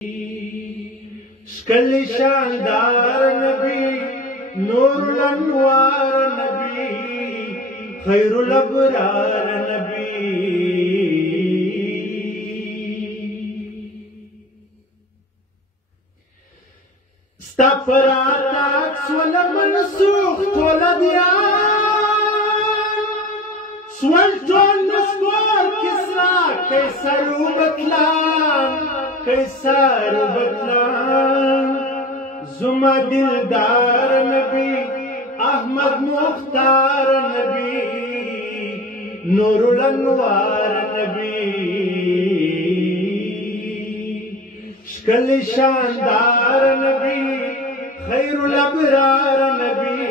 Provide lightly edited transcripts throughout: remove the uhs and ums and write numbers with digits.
شکل شاندار نبی نور الانوار نبی خیر الابرار نبی ستا فراتاک سولا منسوخ تولا دیار سوال جون نسکور کسرا قیصر و بطلان قیصر و بطلان زما دلدار نبی احمد مختار نبی نور الانوار نبی شکل شاندار نبی خیر الابرار نبی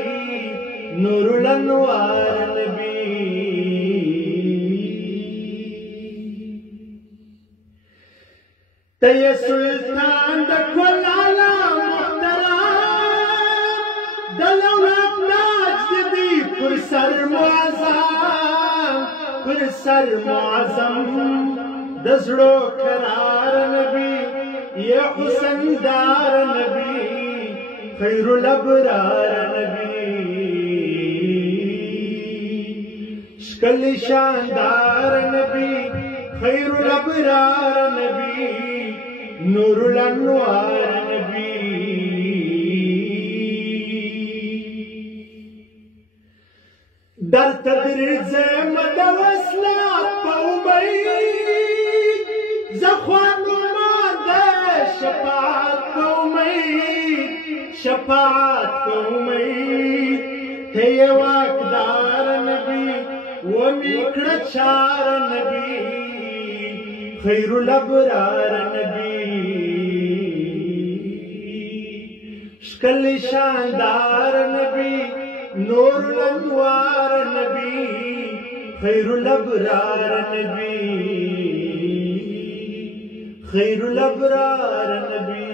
نور الانوار نبی تی سلطان د کل عالم محترم د لولاک ناج دی پر سر معظم د زړو قرار نبی یا حسن دار نبی خیر الابرار نبی شکل شاندار نبی خیر الابرار نبی نور الانوار نبی در تدریج زمد وصلات پاومید زخوان نماد شفاعت پاومید شفاعت پاومید تی واقدار نبی ومیکڑ چار نبی خیر الابرار نبی شکل شاندار نبی نور الانوار نبی خیر الابرار نبی خیر الابرار نبی